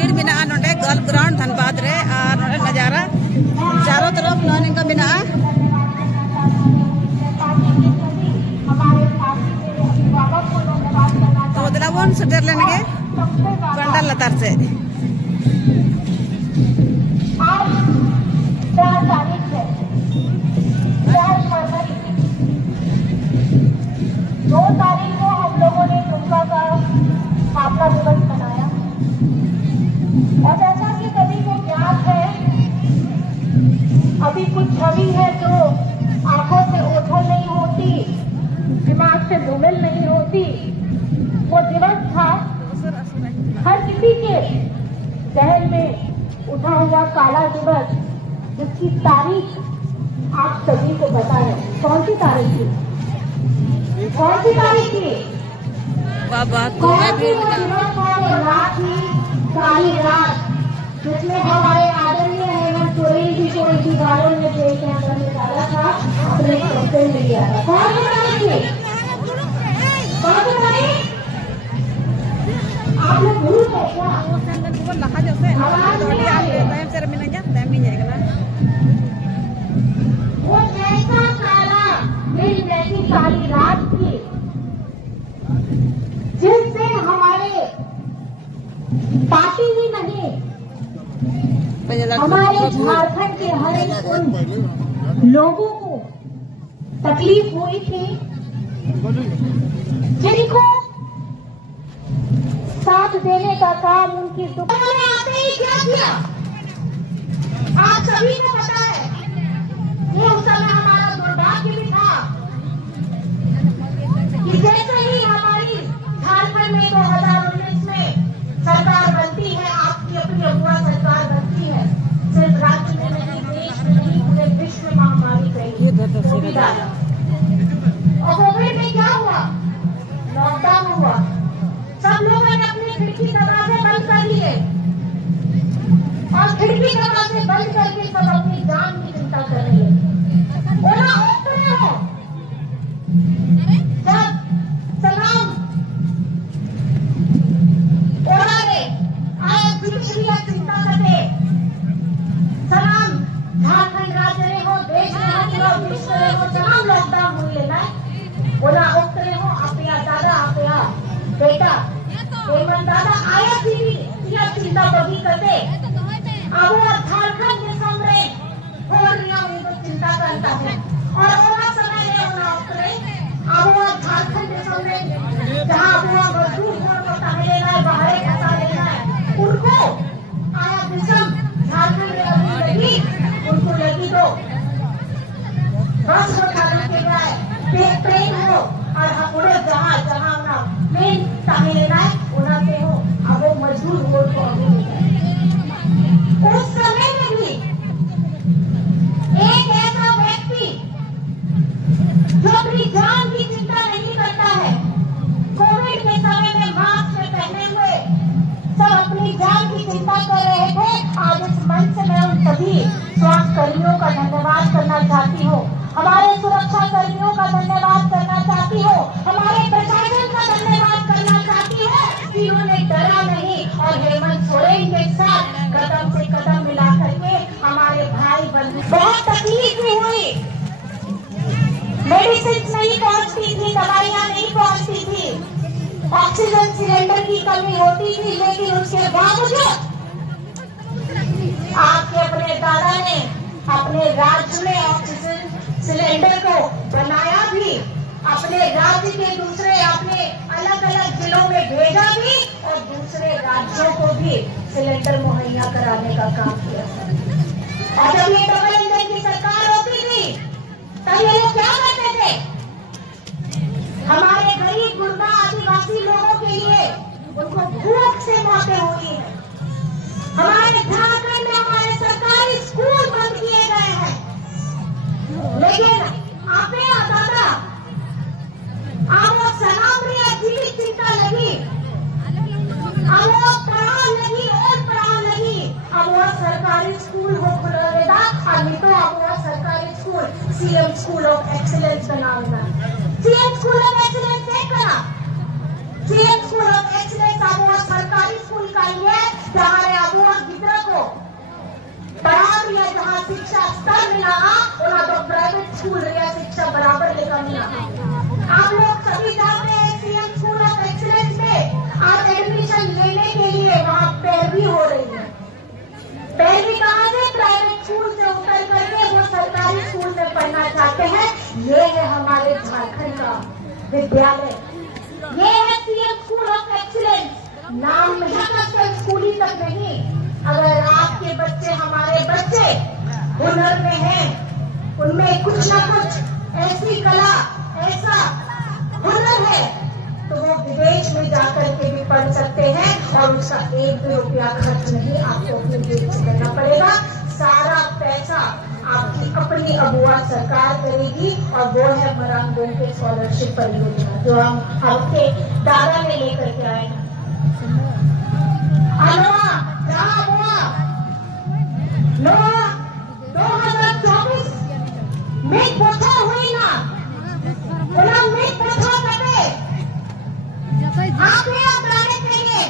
भीड़ में नोडे golf ground Dhanbad रे नोडे नजारा चारों तरफ नोने का बिना तो बदलावन सुधर लेने के पंडल लतार से 2 तारीख को हम लोगों ने दुर्गा का स्थापना दिवस मनाया और जैसा कि सभी को ज्ञात है, अभी कुछ छवि है जो आंखों से ओझल नहीं होती, दिमाग से धूमिल नहीं होती। वो दिवस था हर किसी के जहन में उठा हुआ काला दिवस, जिसकी तारीख आप सभी को पता है। कौन सी तारीख थी? कौन सी तारीख थी? कौन सी रात थी? काली रात, जिसमें हमारे आदरणीय हेमंत सोरेन जी को इसी गालों ने जेल के अंदर निकाला था, अपने कब्जे में लिया था। कौन सी तारीख थी? कौन सी तारीख? आप लोग भूल गए क्या? वो जैसा काला दिन जैसी काली रात थी, जिस दिन हमारे पार्टी ही नहीं, हमारे झारखंड के हर एक उन लोगों को तकलीफ हुई थी जिनको साथ देने का काम उनकी दुकान में आते ही क्या किया, आप सभी को पता है। ये उस समय हमारा दुर्भाग्य भी था कि जैसे ही हमारी झारखंड में 2019 में सरकार बनती है, आपकी अपनी अगुआ सरकार बनती है, सिर्फ राज्य में नहीं, देश में नहीं, पूरे विश्व में महामारी गई। और कोविड में क्या हुआ? लॉकडाउन हुआ, सब लोगों ने अपने खिड़की दरवाजे बंद कर लिए और खिड़की दरवाजे बंद करके सब अपनी जान की चिंता कर रहे हैं। ओला उठ रहे हो जब सलाम ओला रे आए पिछली चिंता करते सलाम झारखंड राज्य रे हो, देश में हो, विश्व रे हो, तमाम लॉकडाउन हुई लेना ओला उठ रहे हो। आपया दादा, आपया बेटा हेमंत दादा आया थी या चिंता बगी करते अब वो झारखंड के सामने हो रही उनको चिंता करता है और वो समय में होना उतरे अब वो झारखंड के सामने जहाँ वो मजदूर को लेना है, बाहर पैसा लेना है, उनको आया विषम झारखंड में अभी लगी, उनको लगी तो बस हो चालू के जाए ट्रेन हो और पूरे जहाँ जहाँ ना प्लेन ताकि लेना है उना से हो, अब वो मजदूर वोट को अभी उस समय में भी एक ऐसा व्यक्ति जो अपनी जान की चिंता नहीं करता है, कोविड के समय में मास्क पहने हुए सब अपनी जान की चिंता कर रहे थे। आज इस मंच से मैं उन सभी स्वास्थ्य कर्मियों का धन्यवाद करना चाहती हूँ, हमारे सुरक्षा कर्मियों का धन्यवाद करना चाहती हूँ, हमारे प्रशासन का धन्यवाद करना चाहती हूँ कि उन्होंने डरा नहीं और हेमंत सोरेन के साथ कदम से कदम मिला करके हमारे भाई बंधु। बहुत तकलीफ भी हुई, मेडिसिन नहीं पहुंचती थी, दवाइयाँ नहीं पहुंचती थी, ऑक्सीजन सिलेंडर की कमी होती थी, लेकिन उसके बावजूद आपके अपने दादा ने अपने राज्य में ऑक्सीजन सिलेंडर को बनाया भी, अपने राज्य के दूसरे अपने अलग अलग जिलों में भेजा भी और दूसरे राज्यों को भी सिलेंडर मुहैया कराने का काम किया। और जब ये डबल इंजन की सरकार होती थी तब ये लोग क्या करते थे? हमारे गरीब गुरबा आदिवासी लोगों के लिए उनको भूख से मौतें हुई है। हमारे झारखंड में हमारे सरकारी स्कूल बंद किए गए हैं, लेकिन आपने दादा आप सलाम जीवित चिंता लगी, अब वो पढ़ान लगी और पढ़ान लगी, अब वो सरकारी स्कूल हो खुलेगा और नहीं तो अब वो सरकारी school CM school of excellence बनाएगा। सीएम स्कूल ऑफ एक्सीलेंस एक करा, सीएम स्कूल ऑफ एक्सीलेंस अब वो सरकारी स्कूल का ये जहाँ या जहाँ शिक्षा स्तर मिला वहाँ तो प्राइवेट स्कूल या शिक्षा बराबर लेकर मिला। आप लोग सभी जानते हैं सीएम स्कूल ऑफ एक्सीलेंस में आज एडमिशन लेने के लिए वहाँ पैरवी हो रही है। पैरवी कहाँ से? प्राइवेट स्कूल से उतर करके वो सरकारी स्कूल में पढ़ना चाहते हैं। ये है हमारे झारखंड का विद्यालय, ये है सीएम स्कूल ऑफ एक्सीलेंस। नाम में सिर्फ स्कूली तक नहीं, अगर आपके बच्चे हमारे बच्चे हुनर में हैं, उनमें कुछ न कुछ ऐसी कला ऐसा हुनर है तो वो विदेश में जाकर के भी पढ़ सकते हैं और उसका एक भी रुपया खर्च नहीं आपको अपने जेब से करना पड़ेगा। सारा पैसा आपकी अपनी अबुआ सरकार करेगी और वो है मरांगों के स्कॉलरशिप परियोजना जो हम आपके दादा ने लेकर के आए हैं। अनोआ, रामोआ, नोआ 2024 में पोथा हुई ना, उन्हें में पोथा कटे आपने अपनाने के लिए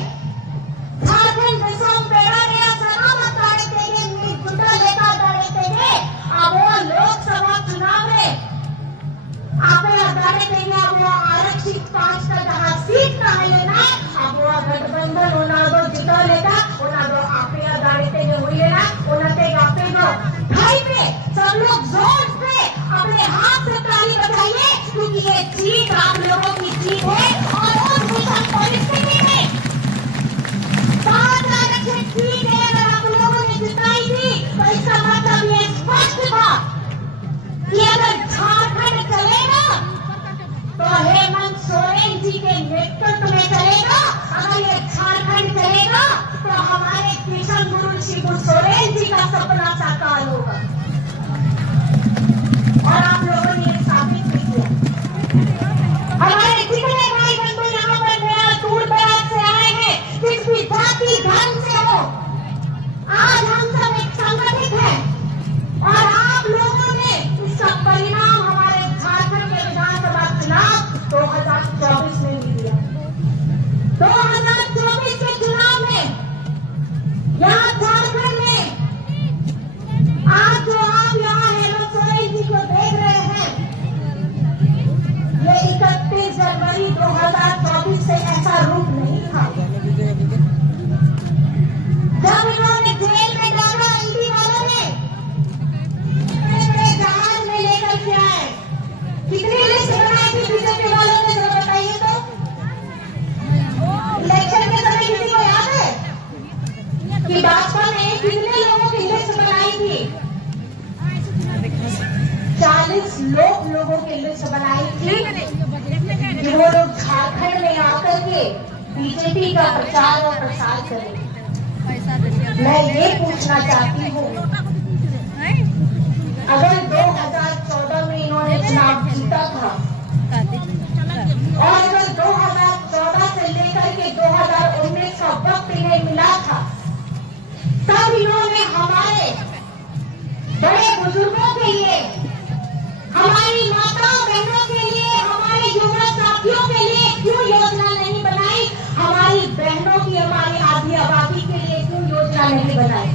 झारखंड विश्व पेड़ा गया सलाम अपनाने के लिए में जुटा लेकर अपनाने के लिए अब वो लोकसभा चुनाव में आपने अपनाने के लिए अब वो आरक्षित 5 का जहाँ सीट का है लेना अब वो गठबंधन होना दो जिता लेगा होना दो आपने अपनाने के लिए हुई लेना होना ते आपने दो भाई पे सब लोग जोर से अपने हाथ से ताली बजाइए क्योंकि ये जीत आप लोगों की जीत है और उस मिशन परिस्थिति में 5 आरक्षित सीट है अगर आप लोगों ने जिताई थी तो इसका मतलब ये स्पष्ट था कि अगर झारखंड चलेगा तो हेमंत सोरेन जी के नेतृत्व में चलेगा। अगर ये झारखंड चलेगा तो हमारे किशन गुरु शिबू सोरेन जी का सपना साकार होगा और आप लोगों ने साबित भी किया। हमारे जितने भाई बंधु यहाँ पर मेरा दूर दराज से आए हैं जिस भी जाति धर्म से हो, आज हम सब एक संगठित हैं और आप लोगों ने इसका परिणाम हमारे झारखंड के विधानसभा चुनाव 2024 में भी दिया। 2024 के चुनाव में यहाँ झारखंड में आज जो आप यहाँ हेमंत सोरेन जी को देख रहे हैं ये 31 जनवरी 2024 से ऐसा रूप नहीं था। जब इन्होंने जेल में डाला ईडी वालों ने बड़े जहाज में लेकर के आए, कितनी लिस्ट बनाई थी बीजेपी वालों ने जरा बताइए तो। इलेक्शन के समय किसी को याद है कि भाजपा ने कितने लोगों की लिस्ट बनाई थी? 40 लोगों की लिस्ट बनाई थी कि वो लोग झारखंड में आकर के बीजेपी का प्रचार और प्रसार करें। मैं ये पूछना चाहती हूँ अगर 2014 में इन्होंने चुनाव जीता था और अगर 2014 से लेकर के 2019 का वक्त इन्हें मिला था तब इन्होंने हमारे बड़े बुजुर्गों के लिए, हमारी माताओं बहनों के लिए, हमारे युवा साथियों के लिए क्यों योजना नहीं बनाई? हमारी बहनों की, हमारी आधी आबादी के लिए क्यों योजना नहीं बनाई?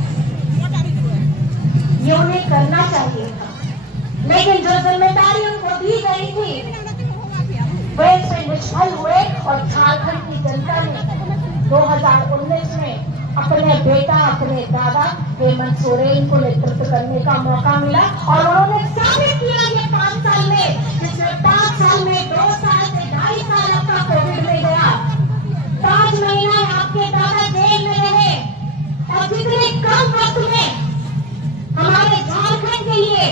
ये उन्हें करना चाहिए था, लेकिन जो जिम्मेदारी उनको दी गई थी वे इसमें निष्फल हुए और झारखंड की जनता ने 2019 में अपने बेटा, अपने दादा हेमंत सोरेन को नेतृत्व करने का मौका मिला और उन्होंने साबित किया ये 5 साल में, जिसमें 5 साल में 2 साल से 2.5 साल आपका कोविड में गया, 5 महीना आपके दादा जेल में रहे और जितने कम वक्त में हमारे झारखंड के लिए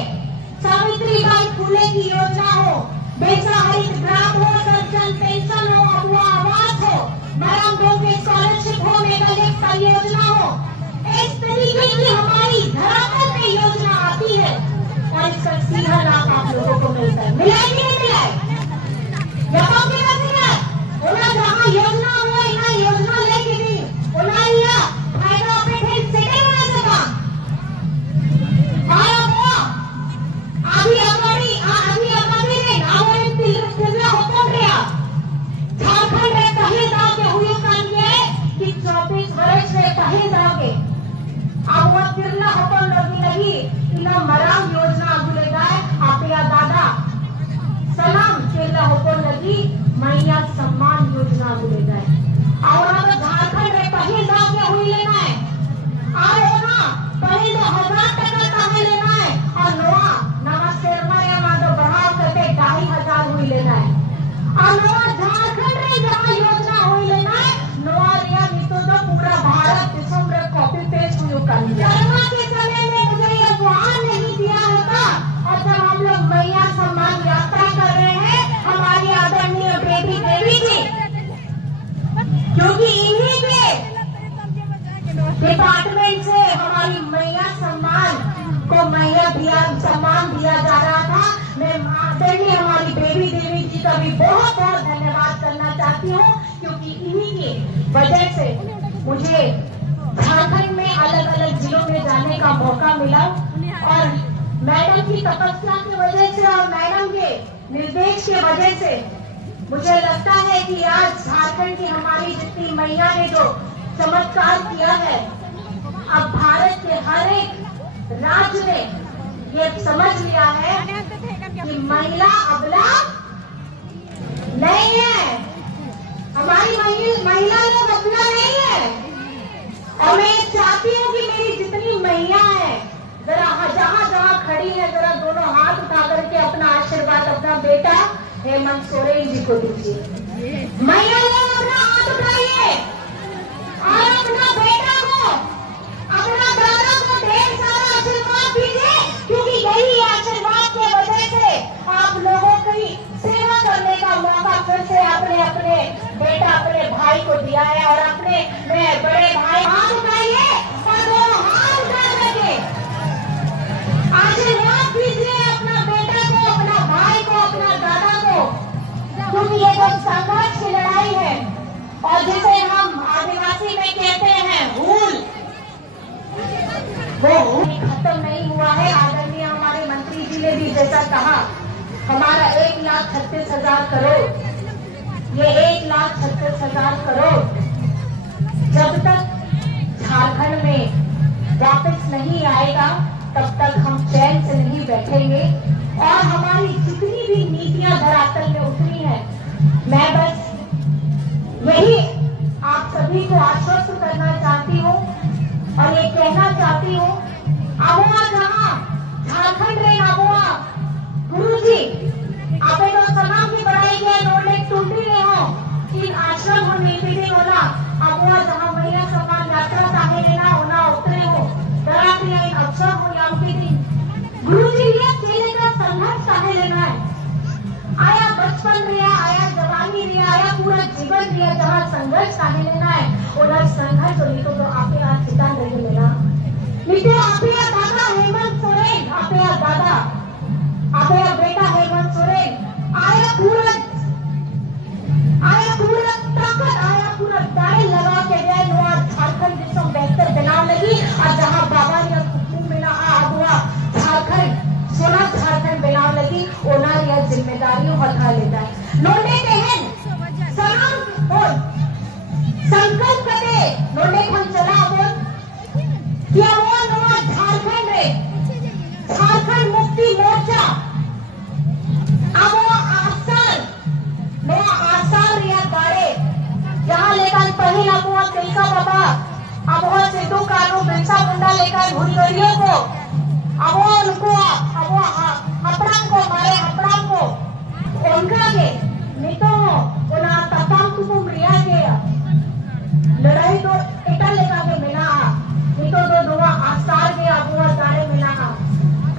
सावित्रीबाई फुले की योजना हो, बेचा हरित ग्राम हो, सरजन पेंशन हो, अबुआ आवास हो, मरांगों के स्कॉलरशिप हो, मेगालिफ्ट का योजना हो, इस तरीके की हमारी धरातल पे योजना आती है और इसका सीधा लाभ आप लोगों को मिलता है। मिला कि नहीं मिला है? क्योंकि इन्हीं के डिपार्टमेंट से हमारी मैया सम्मान को सम्मान दिया जा रहा था। मैं आदरणीय हमारी बेबी देवी जी का भी बहुत बहुत धन्यवाद करना चाहती हूँ, क्योंकि इन्हीं की वजह से मुझे झारखंड में अलग अलग जिलों में जाने का मौका मिला और मैडम की तपस्या की वजह से और मैडम के निर्देश की वजह से मुझे लगता है कि आज झारखंड की हमारी जितनी मैया ने जो चमत्कार किया है, अब भारत के हर एक राज्य ने ये समझ लिया है कि महिला अबला नहीं है, हमारी महिला लोग अबला नहीं है। और मैं चाहती हूँ कि मेरी जितनी महिला है जरा जहाँ जहाँ खड़ी है जरा दोनों हाथ उठा करके अपना आशीर्वाद अपना बेटा हेमंत सोरेन जी को दीजिए। महिला लोग अपना हाथ उठाइए और अपना बेटा को अपना दादा को ढेर सारा आशीर्वाद दीजिए, क्योंकि यही आशीर्वाद की वजह से आप लोगों की सेवा करने का मौका फिर से अपने अपने बेटा अपने भाई को दिया है। और अपने बड़े भाई हाथ उठाइए और दोनों हाथ उठा करके आशीर्वाद दीजिए अपना बेटा को, अपना भाई को, अपना दादा को, क्योंकि ये बहुत संघर्ष की लड़ाई है और जिसे हम आदिवासी में कहते हैं हूल, वो खत्म नहीं हुआ है। आदरणीय हमारे मंत्री जी ने भी जैसा कहा, हमारा 1,36,000 करोड़, ये 1,36,000 करोड़ जब तक झारखंड में वापस नहीं आएगा तब तक हम चैन से नहीं बैठेंगे। और हमारी जितनी भी नीतियां धरातल में उतरी है, मैं बस यही आप सभी को आश्वस्त करना चाहती हूँ और ये कहना चाहती हूँ, आबुआ जहाँ झारखंड रे आबुआ गुरु जी आपे तो समाज की पढ़ाई किया नोले टूटी नहीं हो इन आश्रम और नीति होला आबुआ जहाँ मैया सम्मान यात्रा चाहे लेना होना उतरे हो दरा क्रिया इन अवसर हो या उनके दिन गुरु जी लिया चेले का संघर्ष चाहे लेना है। आया बचपन रिया, आया जवानी रिया, आया पूरा जीवन रिया, जहाँ संघर्ष चाहे लेना है उधर संघर्ष और नीतो तो आपे आज चिता नहीं लेना। नीतो आपे दादा हेमंत सोरेन, आपे दादा आपे बेटा हेमंत सोरेन आया पूरा ताकत, आया पूरा दाढ़ी लगा के गए नोआ झारखंड जिसम बेहतर बनाने लगी और जहाँ बाबा ने हुकुम में ना आबुआ झारखंड सोना झारखंड बनाने लगी ओना यह जिम्मेदारियों उठा लेता है। नोने बहन सलाम बोल संकल्प करे नोने खुल चला बोल क्या वो नोआ झारखंड रे झारखंड मुक्ति मोर्चा अब वो आसार रिया गाड़े जहाँ लेकर पहले अब वो तिलका बाबा अब वो सिद्धू कानू बिरसा मुंडा लेकर भूलगरियों को अब वो उनको अब वो हपड़ाम को मारे हपड़ाम को उनका के नहीं तो उना तपाम कुकुम रिया के लड़ाई तो इटा लेकर के मिला नहीं तो दो दुआ आसार के अब वो गाड़े मिला।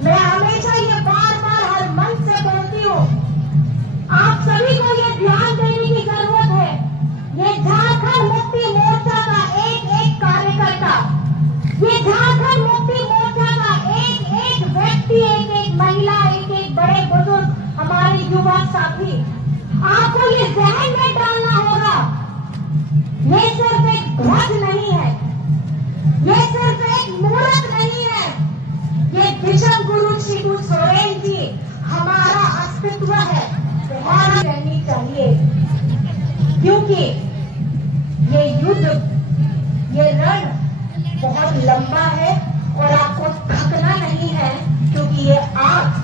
मैं हमेशा ये बार बार हर मन से बोलती हूँ, आप सभी को ये ध्यान देने की जरूरत है। ये झारखंड मुक्ति मोर्चा का एक एक कार्यकर्ता, ये झारखंड मुक्ति मोर्चा का एक एक व्यक्ति, एक एक महिला, एक एक बड़े बुजुर्ग हमारे युवा साथी, आपको ये जहन में डालना होगा, ये सिर्फ एक ध्वज नहीं है, ये सिर्फ एक मूर्त नहीं है, ये विषम गुरु श्री गुरु सोरेन जी हमारा अस्तित्व है, हमारा रहनी चाहिए। क्योंकि ये युद्ध, ये रण बहुत लंबा है और आपको थकना नहीं है, क्योंकि ये आग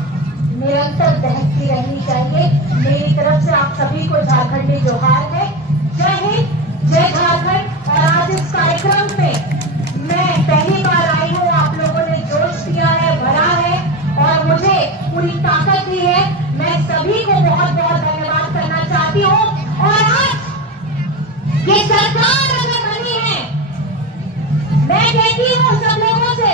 निरंतर दहकती रहनी चाहिए। मेरी तरफ से आप सभी को झारखंडी जोहार है। जय हिंद, जय झारखंड। और आज इस कार्यक्रम में मैं पहली बार आई हूँ, आप लोगों ने जोश दिया है, भरा है और मुझे पूरी ताकत दी है। मैं सभी को बहुत बहुत धन्यवाद करना चाहती हूँ। और आज ये सरकार अगर बनी है, मैं कहती हूँ सब लोगों से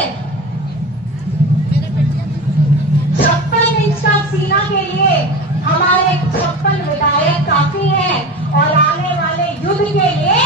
56 इंच का सीना के लिए हमारे 56 विधायक काफी हैं और आने वाले युद्ध के लिए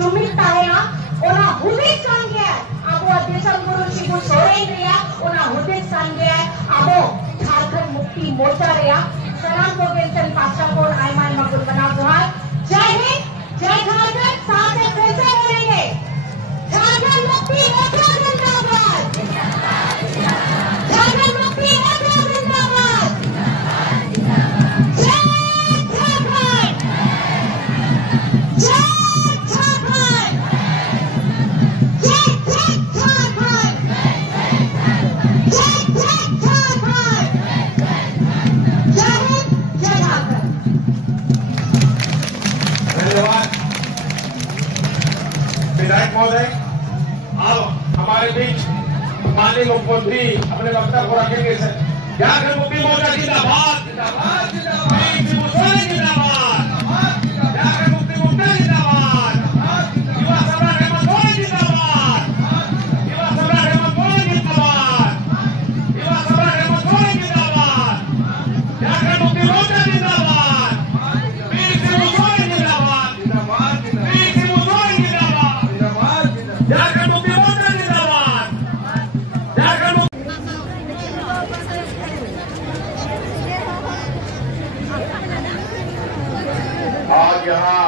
Sumitaya, Ona Hudis Sangya, Abo Desam Guru Shibu Sorenria, Ona Hudis Sangya, Abo Jharkhand Mukti Morcha Rea, Salam Kogensen Pasapor Aiman Magul Bana Guhar, Jai Hind, Jai Jharkhand, साथ में फिर से बोलेंगे, झारखंड मुक्ति मोर्चा जिंदाबाद, झारखंड मुक्ति मोर्चा जिंदाबाद, जय झारखंड, जय झारखंड, जय झारखंड, जय झारखंड, जय हिंद, जय झारखंड। धन्यवाद विधायक महोदय। अब हमारे बीच माननीय मुख्यमंत्री अपने वक्तव्य को रखेंगे। झारखंड मुक्ति मोर्चा जिंदाबाद, जिंदाबाद, जिंदाबाद, जिंदाबाद, झारखंड मुक्ति मोर्चा जिंदाबाद, युवा सम्राट हेमंत सोरेन जिंदाबाद, युवा सम्राट हेमंत सोरेन जिंदाबाद, युवा सम्राट हेमंत सोरेन जिंदाबाद, झारखंड मुक्ति मोर्चा जिंदाबाद, वीर सिंह सोरेन जिंदाबाद, जिंदाबाद, वीर सिंह सोरेन जिंदाबाद, जिंदाबाद, झारखंड मुक्ति मोर्चा जिंदाबाद, झारखंड आज यहाँ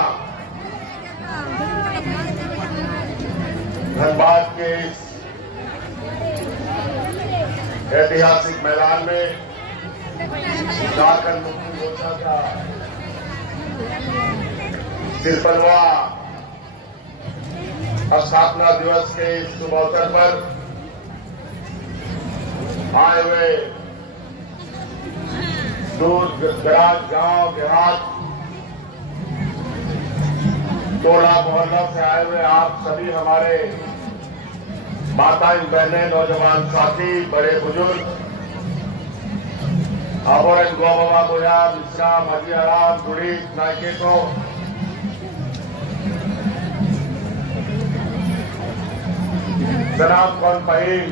धनबाद के इस ऐतिहासिक मैदान में झारखंड मुक्ति मोर्चा का 53वां स्थापना दिवस के इस शुभ अवसर पर आए हुए दूर दराज गांव देहात टोला मोहल्ला से आए हुए आप सभी हमारे माताएं बहनें नौजवान साथी बड़े बुजुर्ग आभोरन गोबाबा बोया मिश्रा मजियाराम गुड़ी नायके को जनाब कौन पहिल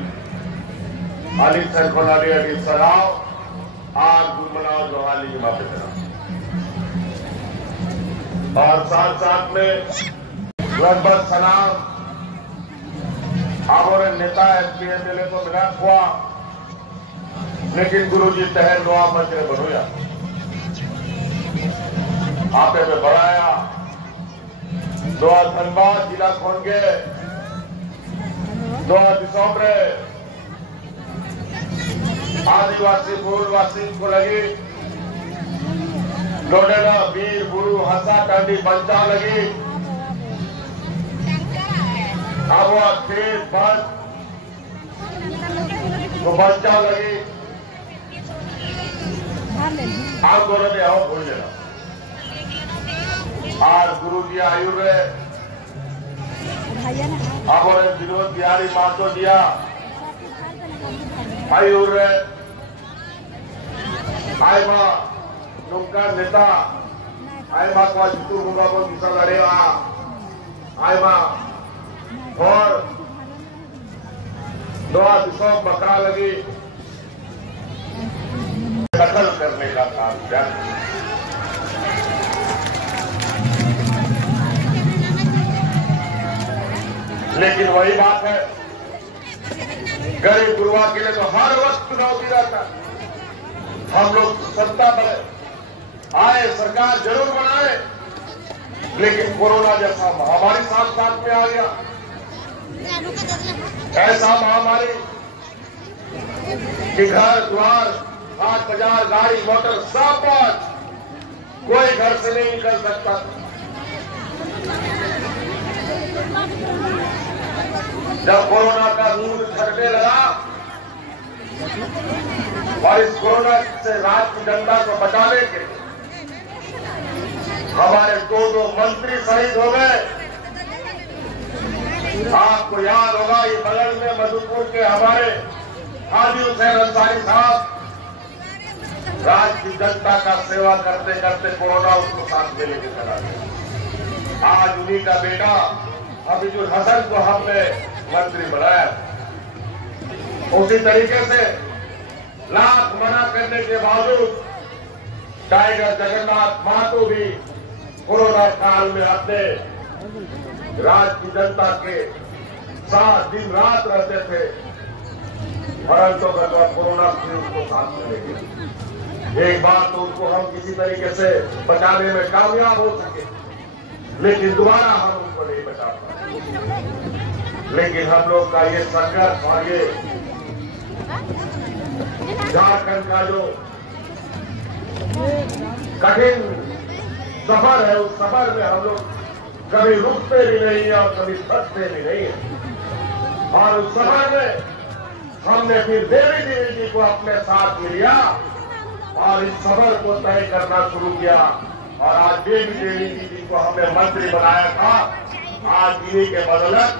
अली सरकोनाली अली सराव आग गुलमनाव जोहाली की माफी देना और साथ साथ में लगभग सलाम आभोर नेता एमपी एमएलए को मिला हुआ लेकिन गुरुजी तहर दुआ मंच ने बनोया आपे में बढ़ाया दुआ धनबाद जिला खोनगे दुआ दिसंबर आदिवासी मूलवासी को लगी लोडेला वीर गुरु हंसा टांडी बंचा लगी आबुआ खेत बंद तो बंचा लगी आप दोनों ने आओ भूल लेना आज गुरु जी आयु रे आप विनोद बिहारी मातो दिया आयु रे आय मां नुका नेता आय मां को जितू होगा वो किसा लड़ेगा आय मां और दुआ दिशा बकरा लगी दखल करने का काम किया लेकिन वही बात है गरीब गुरुआ के लिए तो हर वक्त चुनौती रहता हम लोग सत्ता बने आए सरकार जरूर बनाए लेकिन कोरोना जैसा महामारी साथ साथ में आ गया ऐसा महामारी कि घर द्वार हाट बाजार गाड़ी मोटर सब बंद कोई घर से नहीं निकल सकता जब कोरोना का दूर छटने लगा और इस कोरोना से राज्य की जनता को बचाने के हमारे दो मंत्री शहीद हो गए आपको याद होगा ये बगल में मधुपुर के हमारे हाजी हुसैन अंसारी साहब राज्य की जनता का सेवा करते करते कोरोना उसको साथ में लेके चला गया आज उन्हीं का बेटा हफीजुल हसन को हमने मंत्री बनाया उसी तरीके से लाख मना करने के बावजूद टाइगर जगन्नाथ महतो भी कोरोना काल में अपने राज्य की जनता के साथ दिन रात रहते थे, परंतु अगर कोरोना से उसको साथ मिलेगी। एक बार तो उनको हम किसी तरीके से बचाने में कामयाब हो सके, लेकिन दोबारा हम उनको नहीं बचा पाए। लेकिन हम लोग का ये संघर्ष और ये झारखंड का जो कठिन सफर है, उस सफर में हम लोग कभी रुकते भी नहीं है और कभी थकते भी नहीं है। और उस सफर में हमने फिर देवी देवी जी को अपने साथ लिया और इस सफर को तय करना शुरू किया। और आज देवी देवी जी को हमने मंत्री बनाया था। आज इन्हीं के बदौलत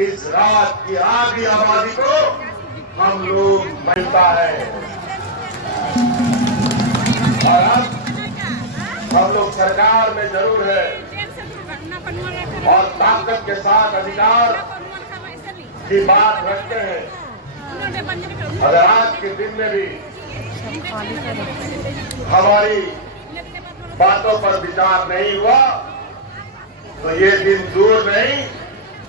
इस राज्य की आधी आबादी को हम लोग मिलता है। और अब हम लोग सरकार में जरूर है और ताकत के साथ अधिकार की बात रखते हैं। अगर आज के दिन में भी हमारी बातों पर विचार नहीं हुआ तो ये दिन दूर नहीं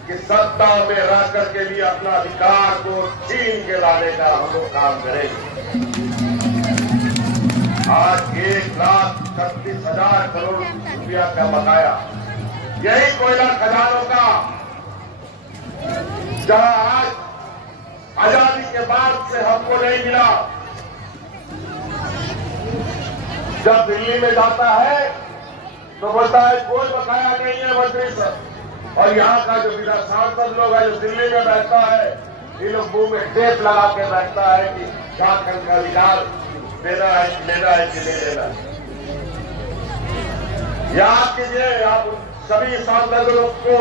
कि सत्ता में रह करके भी अपना अधिकार को छीन के लाने का हम लोग काम करेंगे। आज 1,36,000 करोड़ रुपया का बकाया, यही कोयला खदानों का, जहां आज आजादी के बाद से हमको नहीं मिला। जब दिल्ली में जाता है तो बोलता है कोई बकाया नहीं है मंत्री साहब, और यहाँ का जो विधायक सांसद लोग है जो दिल्ली में बैठता है, ये लोग मुंह में टेप लगा के बैठता है कि झारखंड का अधिकार देना है कि नहीं लेना। याद कीजिए आप सभी सांसद लोग को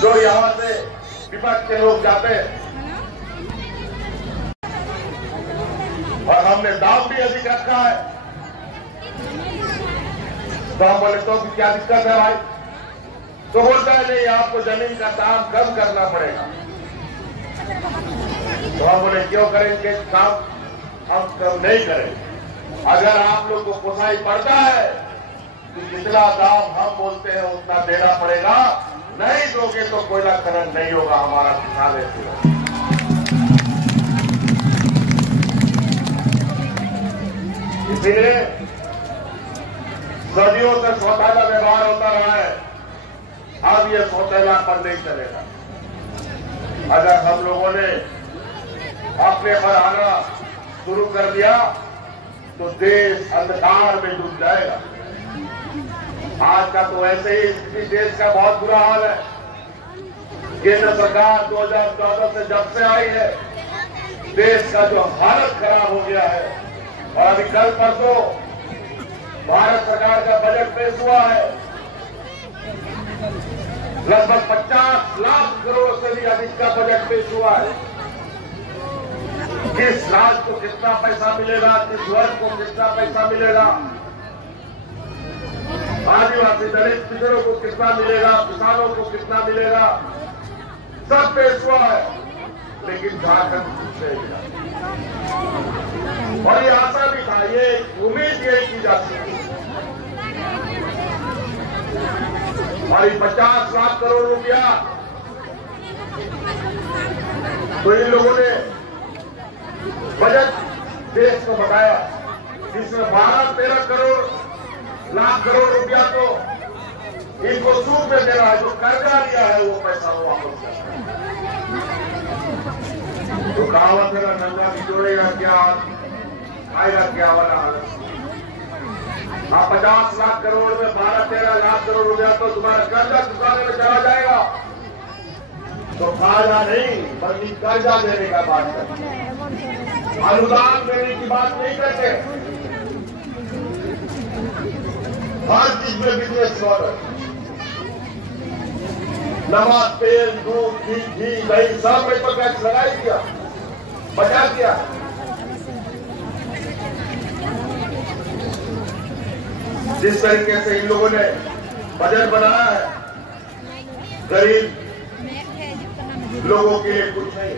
जो यहाँ से विपक्ष के लोग जाते हैं, और हमने दाम भी अधिक रखा है। तो हम बोले तो क्या दिक्कत है भाई? तो बोलता है नहीं, आपको जमीन का दाम कम करना पड़ेगा। तो हम बोले क्यों करेंगे काम? हम कम नहीं करेंगे। अगर आप लोग को पोसाई पड़ता है कि जितना दाम हम बोलते हैं उतना देना पड़ेगा, नहीं दोगे तो कोयला खनन नहीं होगा हमारा किसान है। इसीलिए सदियों से सौतेला व्यवहार होता रहा है, अब ये सौतेलापन नहीं चलेगा। अगर हम लोगों ने अपने पर आना शुरू कर दिया तो देश अंधकार में डूब जाएगा। आज का तो ऐसे ही स्थिति देश का बहुत बुरा हाल है। केंद्र सरकार 2014 से जब से आई है, देश का जो हालत खराब हो गया है। और अभी कल परसों भारत सरकार का बजट पेश हुआ है, लगभग 50 लाख करोड़ से भी अधिक का बजट पेश हुआ है। किस राज्य को कितना पैसा मिलेगा, किस वर्ग को कितना पैसा मिलेगा, आदिवासी दलित पिछड़ों को कितना मिलेगा, किसानों को कितना मिलेगा, सब पेश हुआ है। लेकिन झारखंड कुछ नहीं मिला। और ये आशा भी था, ये उम्मीद यही की जाती थी। और 50 लाख करोड़ रुपया तो इन लोगों ने बजट देश को बताया, जिसमें 12-13 लाख करोड़ रुपया तो इनको सूद में देना है। जो कर्जा लिया है वो पैसा वो वापस करना है। तो कहावत है ना, नंगा बिजोड़ेगा क्या आएगा क्या वाला हालत। हाँ, 50 लाख करोड़ में 12-13 लाख करोड़ रुपया तो तुम्हारा कर्जा चुकाने में चला जाएगा। तो फायदा नहीं, बल्कि कर्जा देने का बात करते हैं, अनुदान देने की बात नहीं करते। हर चीज में बिजनेस मॉडल, नमक, तेल, दूध, घी, दही सब में तो टैक्स लगा ही दिया, बचा दिया। जिस तरीके से इन लोगों ने बजट बनाया है, गरीब लोगों के लिए कुछ नहीं,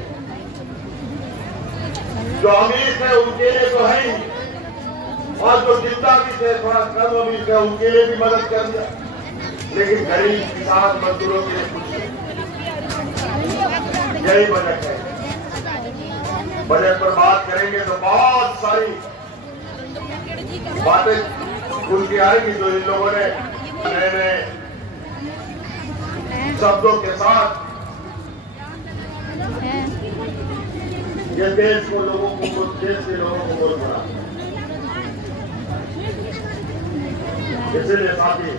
जो अमीर है उनके लिए तो है ही, और जो जितना भी थे थोड़ा कम अमीर है उनके लिए भी मदद कर दिया। लेकिन गरीब किसान मजदूरों के लिए कुछ नहीं। यही बजट है। बजट पर बात करेंगे तो बहुत सारी बातें खुल के आएगी जो इन लोगों ने नए नए शब्दों के साथ ये देश के लोगों को बोल पड़ा। इसलिए साथी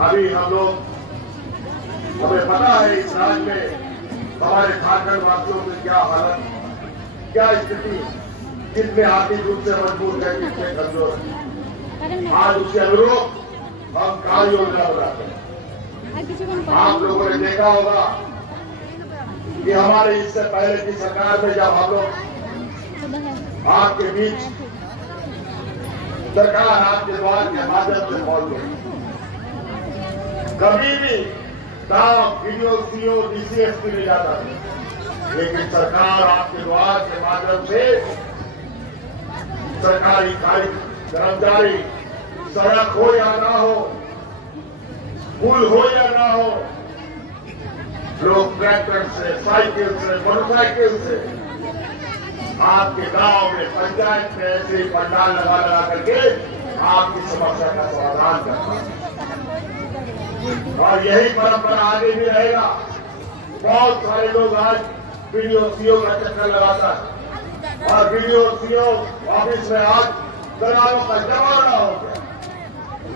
अभी हम लोग, हमें पता है इस राज्य में हमारे झारखंड वासियों की क्या हालत, क्या स्थिति, कितने आर्थिक रूप से मजबूत है, कितने कमजोर है। आज उसके अनुरूप हम कार्य योजना बनाते हैं। आप लोगों ने देखा होगा कि हमारे इससे पहले की सरकार में जब हम लोग आपके बीच सरकार आपके द्वार के माध्यम से पहुंच गई, कभी भी गांव वीडियो सीओ डीसीएसपी नहीं जाता था, लेकिन सरकार आपके द्वार के माध्यम से सरकारी कर्मचारी, सड़क हो या ना हो, पुल हो या ना हो, लोग ट्रैक्टर से, साइकिल से, मोटरसाइकिल से आपके गांव में, पंचायत में ऐसे पंडाल लगा करके आपकी समस्या का समाधान करना है। और यही परंपरा आगे भी रहेगा। बहुत सारे लोग आज वीडियो सीओ का चक्कर लगाता है और वीडियो सीओ ऑफिस में आज दलालों का जमाना हो गया,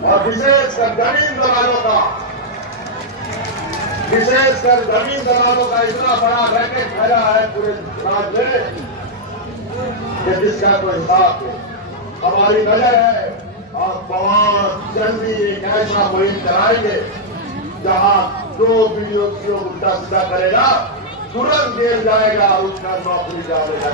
और विशेषकर जमीन दलालों का इतना बड़ा रैकेट फैला है पूरे राज्य में कि जिसका कोई हिसाब नहीं। हमारी नजर है और बहुत जल्दी एक ऐसा मुहिम कराएंगे जहां जो वीडियो सीओ उल्टा सीधा करेगा तुरंत जेल जाएगा और उसका नौकरी जाएगा।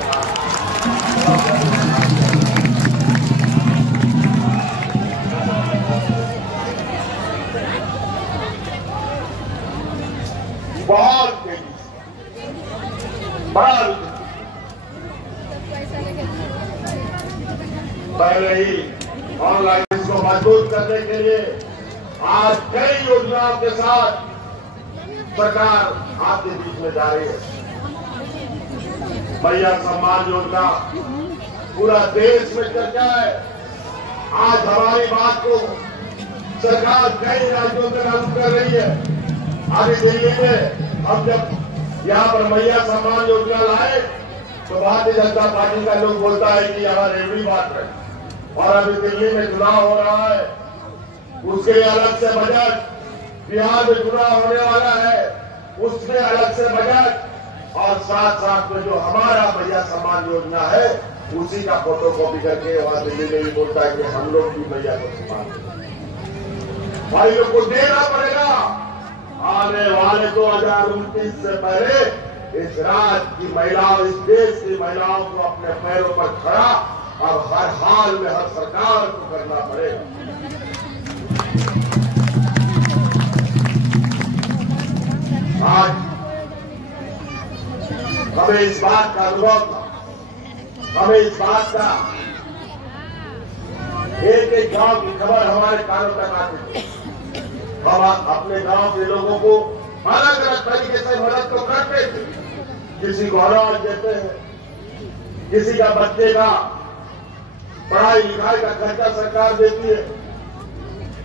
बहुत तेजी से बड़ा पहले ही ऑनलाइन इसको मजबूत करने के लिए आज कई योजनाओं के साथ सरकार आपके बीच में जा रही है। मैया सम्मान योजना पूरा देश में चर्चा है। आज हमारी बात को सरकार कई राज्यों में लागू कर रही है। अभी दिल्ली में हम जब यहाँ पर मैया सम्मान योजना लाए तो भारतीय जनता पार्टी का लोग बोलता है कि यहाँ रेवड़ी बात है, और अभी दिल्ली में चुनाव हो रहा है, उसके लिए अलग से बजट, बिहार में चुनाव होने वाला है उसमें अलग से बजट, और साथ साथ में जो हमारा मैया सम्मान योजना है उसी का फोटो कॉपी करके वहां दिल्ली में भी बोलता है कि हम लोग भी मैया को सम्मान भाई लोग को देना पड़ेगा। आने वाले 2029 से पहले इस राज्य की महिलाओं, इस देश की महिलाओं को अपने पैरों पर खड़ा और हर हाल में हर सरकार को करना पड़ेगा। आज हमें इस बात का अनुभव था, हमें इस बात का एक एक गांव की खबर हमारे कानों तक आती थी। हम अपने गांव के लोगों को अलग अलग तरीके से मदद तो करते थे। किसी को अनाज देते हैं, किसी का बच्चे का पढ़ाई लिखाई का खर्चा सरकार देती है,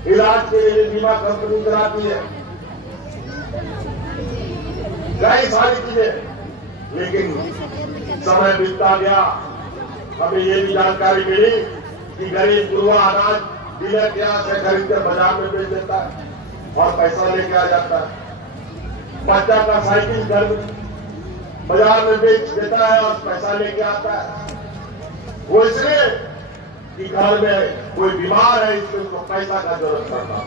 इलाज के लिए बीमा कंपनी कराती है, कई सारी चीजें। लेकिन समय बीतता गया, हमें ये भी जानकारी मिली कि गरीब गुरुआ अनाज डीलर के यहाँ से खरीद कर बाजार में बेच देता है और पैसा लेके आ जाता है। बच्चा का साइकिल घर बाजार में बेच देता है और पैसा लेके आता है। वो इसलिए कि घर में कोई बीमार है, इसलिए उसको पैसा का जरूरत पड़ता है।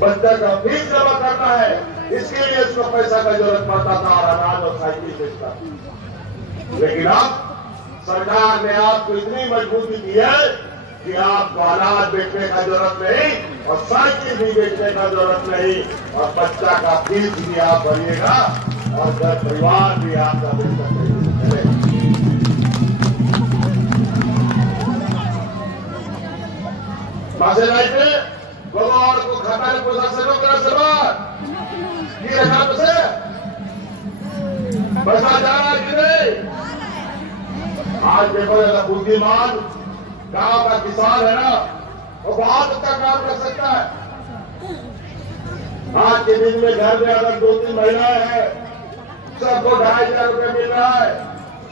बच्चा का फीस जमा करना है, इसके लिए उसको पैसा का जरूरत पड़ता था और अनाज और साइकिल बेचता। लेकिन अब सरकार ने आपको इतनी मजबूती दी है कि आपको अनाज बेचने का जरूरत नहीं और साइकिल भी बेचने का जरूरत नहीं, और बच्चा का फीस भी आप भरिएगा और घर परिवार भी आपका बेहतर तरीके से चलेगा। भगवान को खाता है पैसा से लोग ये रखा तो से पैसा जा रहा है कि नहीं? आज देखो अगर बुद्धिमान गांव का किसान है ना, वो बहुत अच्छा काम कर सकता है। आज के दिन में घर में अगर 2-3 महिलाएं हैं, सबको 2,500 रुपये मिल रहा है।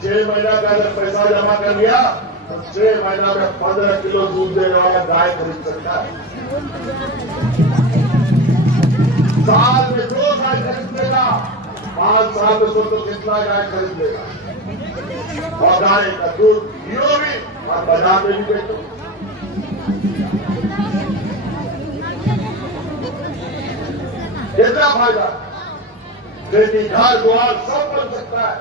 6 महीना का अगर पैसा जमा कर लिया तो 6 महीना में 15 किलो दूध देने वाला गाय खरीद सकता है। साल में 2 गाय खरीद लेगा, 5 साल में तो कितना गाय खरीद लेगा, और गाय का दूध पियो भी और बाजार में भी बेचो। कितना फायदा, खेती घर द्वार सब बन सकता है।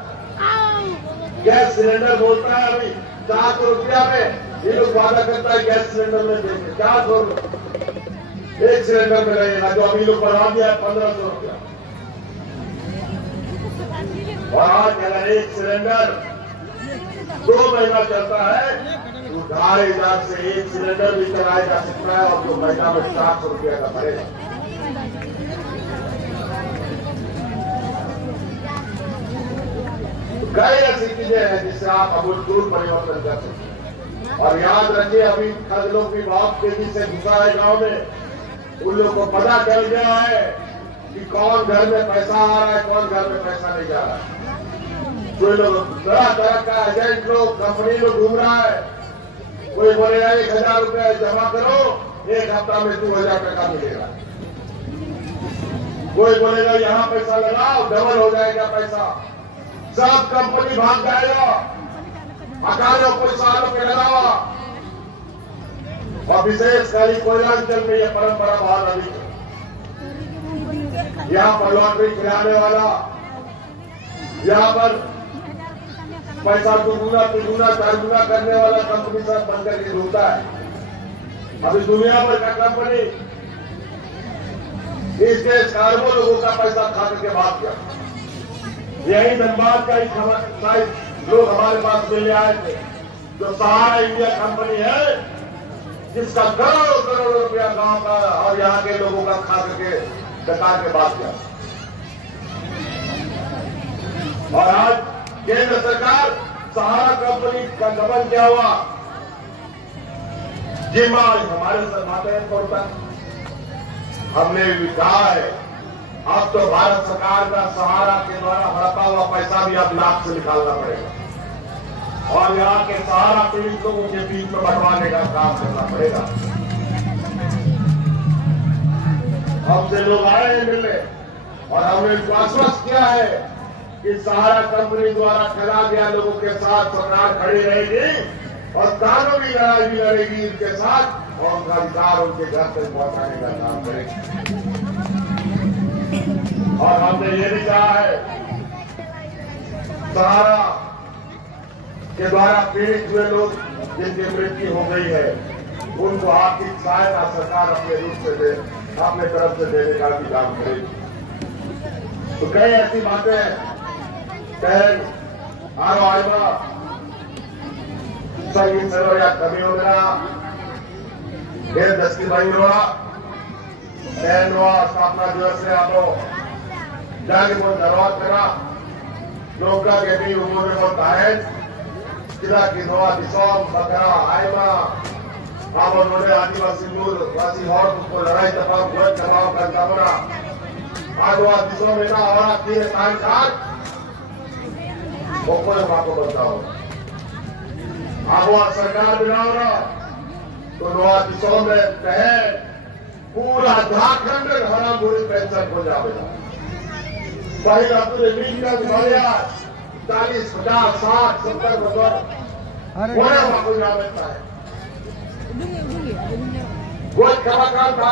गैस सिलेंडर बोलता है अभी 400 रुपया में, ये लोग वादा करता है गैस सिलेंडर में देंगे 400 एक सिलेंडर में रहेगा, जो अभी लोग बढ़ा दिया है 1500 रुपया। और आज अगर एक सिलेंडर 2 महीना चलता है तो 2,500 से एक सिलेंडर भी चलाया जा सकता है, और 2 महीना में 400 रुपया का पड़ेगा। कई ऐसी चीजें हैं जिससे आप अभूतपूर्व परिवर्तन कर सकते हैं। और याद रखिए, अभी ठग लोग भी बहुत तेजी से घुसा है गांव में। उन लोग को पता चल गया है कि कौन घर में पैसा आ रहा है, कौन घर में पैसा नहीं जा रहा है। कोई लोग तरह तरह का एजेंट लोग, कंपनी लोग घूम रहा है। कोई बोलेगा 1,000 रुपये जमा करो, 1 हफ्ता में 2,000 टका मिलेगा। कोई बोलेगा यहाँ पैसा लगाओ, डबल हो जाएगा पैसा। सब कंपनी भाग जाएगा, हटाओ पैसा पे लगाओ। और विशेषकर कोयलांचल में यह परंपरा बहुत अधिक है। यहाँ पर लॉटरी खिलाने वाला, यहाँ पर पैसा 2 गुना 4 गुना करने वाला कंपनी सब बनकर के ढूंढता है। अभी दुनिया भर का कंपनी इस देश का अरबों लोगों का पैसा खा करके भाग गया। यही धनबाद का ही लोग हमारे पास मिलने आए थे, जो सहारा इंडिया कंपनी है, जिसका करोड़ों करोड़ों रुपया गांव का और यहाँ के लोगों का खा करके डका के भाग गया। और आज केंद्र सरकार सहारा कंपनी का गबन क्या हुआ, जिम्मा हमारे सर माथे में पड़ता। हमने भी कहा है, अब तो भारत सरकार का सहारा के द्वारा हड़पा हुआ पैसा भी अब लाभ से निकालना पड़ेगा, और यहाँ के सहारा पीड़ित लोगों के बीच में बंटवाने का काम करना पड़ेगा। हमसे लोग आए हैं मिलने, और हमने इनको आश्वस्त किया है कि सहारा कंपनी द्वारा करा गया लोगों के साथ सरकार खड़ी रहेगी और कानूनी लड़ाई भी लड़ेगी इनके साथ, और उनका अधिकार उनके घर तक पहुंचाने का काम करेगी। और हमने ये भी कहा है, सहारा के द्वारा पीड़ित हुए लोग जिनकी मृत्यु हो गई है, उनको आर्थिक सहायता सरकार अपने रूप से दे, अपने तरफ से देने का भी काम करेगी। तो कई ऐसी बातें बहन आरो आयमा संगीत सरो या कमी वगैरह ढेर 10 की भाई बहन स्थापना दिवस से आप जाके बहुत धन्यवाद करा लोग के भी उन्होंने बोलता है जिला की नवा दिशोम बकरा आयमा आप उन्होंने आदिवासी मूल वासी और उसको लड़ाई दबाव गोद दबाव करता बना आदिवासी दिशों में ना और तीन साथ वो आपको बोलता हो आप सरकार बनाओ ना तो नवा दिशों में कहे पूरा झारखंड हरा बुरी पेंशन हो जाएगा। पहले अपने मीडिया दिखाया 40, 50, 60, 70 बड़े वहां को जाता है कोई कलाकार था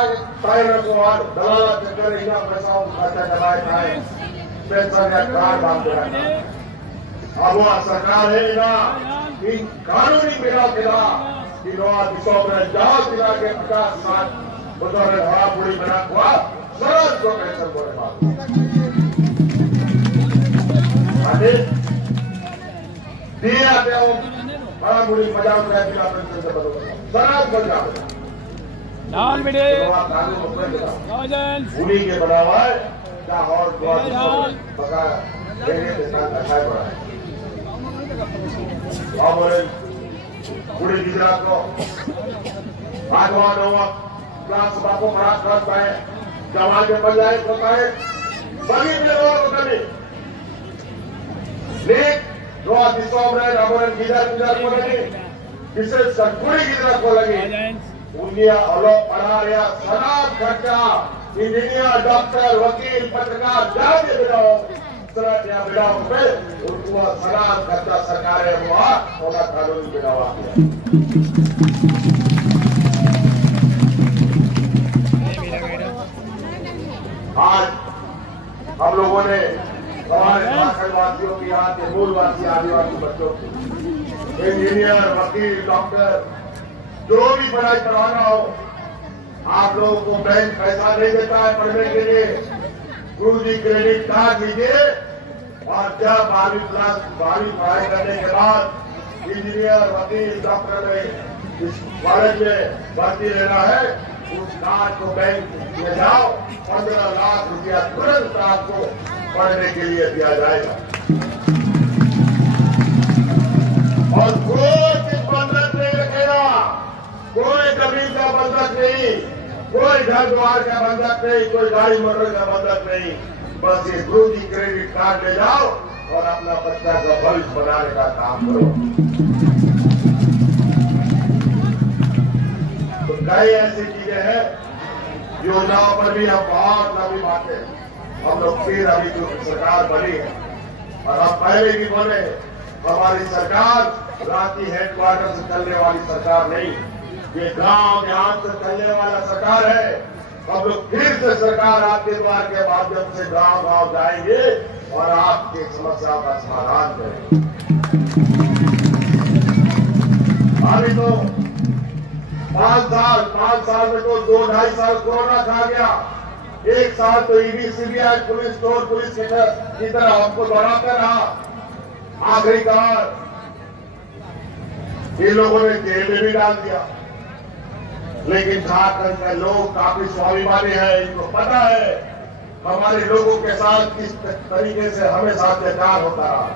दलाला चक्कर इतना पैसा खर्चा चलाए था पेंशन या कार्ड बांध रहा। अब वह सरकार है ना कि कानूनी बिना खिला कि नवा दिशा में जहां जिला के 50-60 बतौर हरा पूरी बना हुआ सरल को पेंशन बोले बात दिया बड़ा बुरी मजा उठाया जिला पेंशन से बदल सरल बन जाए। डाल बेटे उन्हीं के बनावा है क्या और पका देंगे अच्छा पड़ा है और बोले पूरे गुजरात को आठवां नौवां क्लास बापो खराब करता है जवान में पंचायत होता है बड़ी कभी लेकिन जो रामन गिजर को लगे विशेषकर पूरी गिजर को लगे उन्हें अलग पढ़ा रहा सलाद खर्चा इंजीनियर डॉक्टर वकील पत्रकार जाके बिनाओ बिनाओ पे उनको सलाद खर्चा सरकार है हुआ और कानून बिनावा किया आज हम लोगों ने हमारे झारखंडवासियों की यहाँ के मूलवासी आदिवासी बच्चों को इंजीनियर वकील डॉक्टर जो भी पढ़ाई करवाना हो आप लोगों को बैंक पैसा नहीं देता है पढ़ने के लिए गुरुजी क्रेडिट कार्ड लीजिए और जब 12वीं पढ़ाई करने के बाद इंजीनियर वकील डॉक्टर में इस कॉलेज में भर्ती लेना है उस कार्ड को बैंक में जाओ 15 लाख रुपया तुरंत आपको पढ़ने के लिए दिया जाएगा और कोई बंधक नहीं रखेगा कोई जमीन का बंधक नहीं कोई घर द्वार का बंधक नहीं कोई गाड़ी मोटर का बंधक नहीं बस ये गुरुजी क्रेडिट कार्ड ले जाओ और अपना बच्चा का भविष्य बनाने का काम करो तो कई ऐसी चीजें हैं योजनाओं पर भी हम बहुत लंबी बातें हम लोग फिर अभी जो सरकार बनी है और हम पहले भी बोले हमारी सरकार रांची हेडक्वार्टर से चलने वाली सरकार नहीं ये गांव देहात से चलने वाला सरकार है हम लोग फिर से सरकार आपके द्वार के माध्यम से गांव गांव जाएंगे और आपकी समस्याओं का समाधान करेंगे अभी तो 5 साल में तो 2-2.5 साल कोरोना खा गया 1 साल तो ईडी सीबीआई पुलिस चोर पुलिस की तरह हमको दौड़ाता रहा आखिरकार ये लोगों ने जेल में भी डाल दिया लेकिन झारखंड के लोग काफी स्वाभिमानी है इनको पता है हमारे लोगों के साथ किस तरीके से हमेशा अत्याचार होता रहा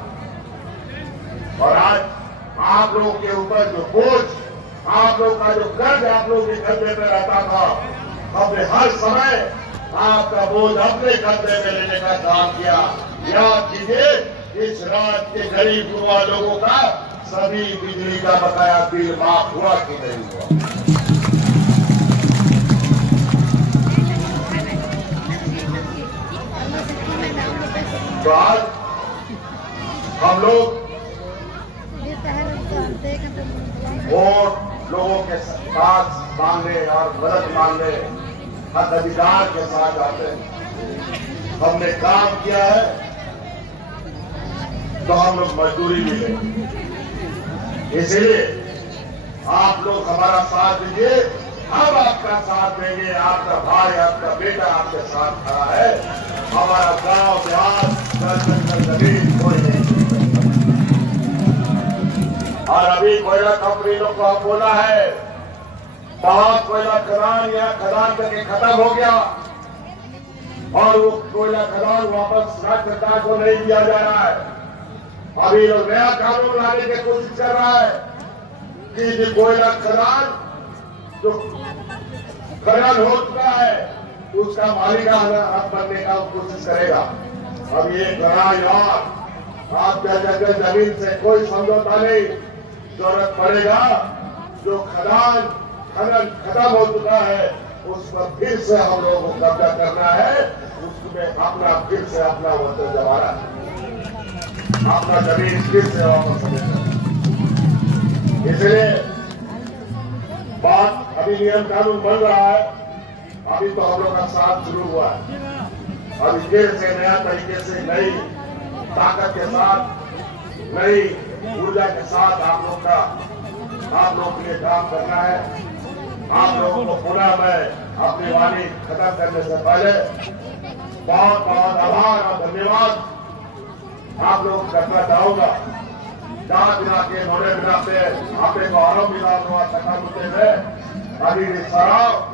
और आज आप लोगों के ऊपर जो बोझ आप लोग का जो कर्ज आप लोगों के कंधे पे रहता था हमने हर समय आपका बोझ अपने कंधे में लेने का काम किया याद कीजिए इस राज्य के गरीब युवा लोगों का सभी बिजली का बकाया बिल माफ हुआ कि नहीं हुआ तो आज हम लोग वोट लोगों के साथ मांगने और मदद मांगने हक अधिकार के साथ आते हैं हमने काम किया है तो हम लोग मजदूरी भी लेंगे इसलिए आप लोग हमारा साथ दीजिए हम आपका साथ देंगे आपका भाई आपका बेटा आपके साथ खड़ा है हमारा गांव देहात जमीन कोई नहीं और अभी कोयला कंपनी लोग को बोला है बहुत कोयला खदान या खदान करके खत्म हो गया और वो कोयला खदान वापस राज्य सरकार को नहीं दिया जा रहा है अभी लोग नया कानून लाने की कोशिश कर रहा है कि जो कोयला खदान जो खदान हो चुका है उसका मालिकाना हक बनने का कोशिश करेगा अब ये करार आपके जगह जमीन से कोई समझौता नहीं जरूरत पड़ेगा जो खदान खनन खत्म हो चुका है उस पर फिर से हम लोगों को कब्जा करना है उसमें अपना फिर से अपना वतन जमाना है अपना जमीन फिर से वापस लेना इसलिए बात अभी नियम कानून बन रहा है अभी तो हम लोग का साथ शुरू हुआ है अभी फिर से नया तरीके से नई ताकत के साथ नई ऊर्जा के साथ आप लोग के लिए काम करना है आप लोगों को पुनः मैं अपनी वाणी खत्म करने से पहले बहुत बहुत आभार और धन्यवाद आप लोग करना चाहूंगा जांच बिना के मोड़े बिना से आपने को आरोप मिला खत्म होते हुए अभी सराव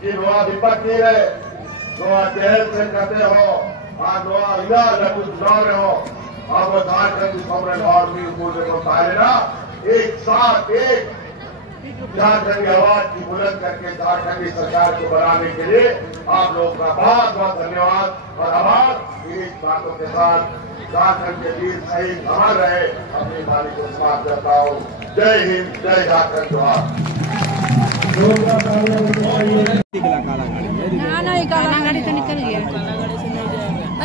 कि नोआ विपत्ति रे नोआ जेल से करते हो और नोआ इला लघु चुनाव रहे हो अब झारखंड की सॉवरेन आर्मी बोलने को तारे ना एक साथ एक झारखंड की आवाज की बुलंद करके झारखंड की सरकार को बनाने के लिए आप लोगों का बहुत बहुत धन्यवाद और आभार। इन बातों के साथ झारखंड के वीर शहीद अमर रहे अपनी वाणी को समाप्त करता हूँ। जय हिंद, जय झारखंड, जोहार। नहीं काला गाड़ी तो निकल गया।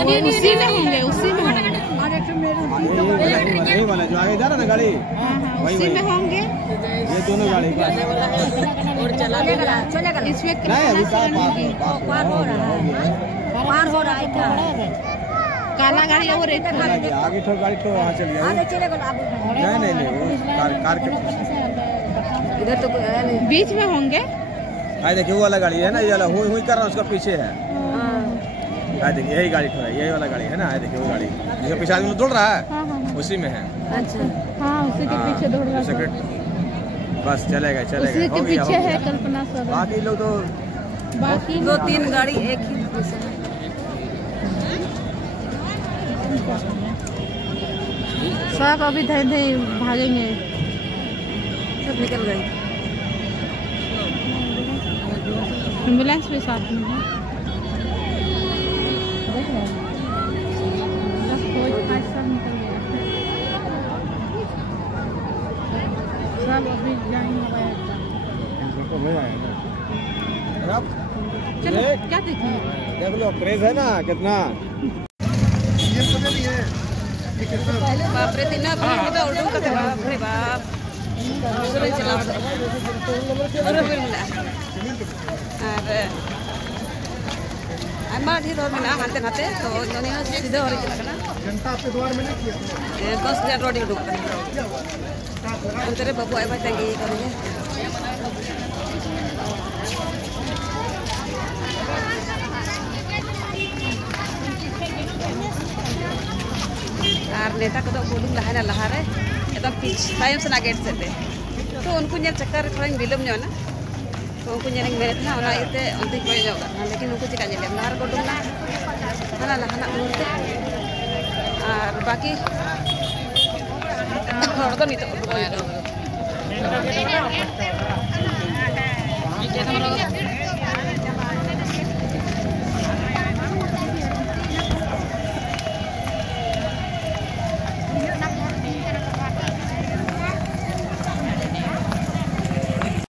अरे उसी में होंगे, उसी में होंगे। यही वाला जो आगे जा रहा ना गाड़ी उसी में होंगे। ये दोनों गाड़ी चलेगा इसमें नहीं अभी पार हो रहा है क्या? काला गाड़ी और एक आगे ठो गाड़ी ठो वहाँ चलिए नहीं वो कार के इधर तो बीच में होंगे। हाँ देखिए वो वाला गाड़ी है ना, ये वाला हुई कर रहा है उसका पीछे है। हाँ देखिए यही गाड़ी है, यही वाला गाड़ी है ना। देखिए वो गाड़ी जिसके पीछे आदमी दौड़ रहा है उसी में है। अच्छा हाँ उसी के पीछे दौड़ रहा है। बस चलेगा उसी के पीछे है कल्पना सर। बाकी लोग तो बाकी 2-3 गाड़ी एक ही सब अभी धीरे भागेंगे। सब निकल गए। एम्बुलेंस भी साथ में है। सब अभी जाएंगे। चलो क्या देखेंगे? देख लो क्रेज है ना कितना। बाप रे तीन उल्टू का बाप रे बाप चला आमा ढेर और मेना हानते नाते तो नोनी सीधे और चला जनता पे द्वार में नहीं किया 10,000 रोड उठो अंतरे बाबू आए बात ये करेंगे। और नेता को तो बोलूँ लहा रे एकदम पीछे तायम से ना गेट से थे तो उनको ये चक्कर थोड़ा विलम्ब जो ना तो उनको ये मेरे थे ना और आए थे अंतिम कोई जाओगा लेकिन उनको चिका ले लहर को डूबना हना लहना उड़ते और बाकी और तो नहीं तो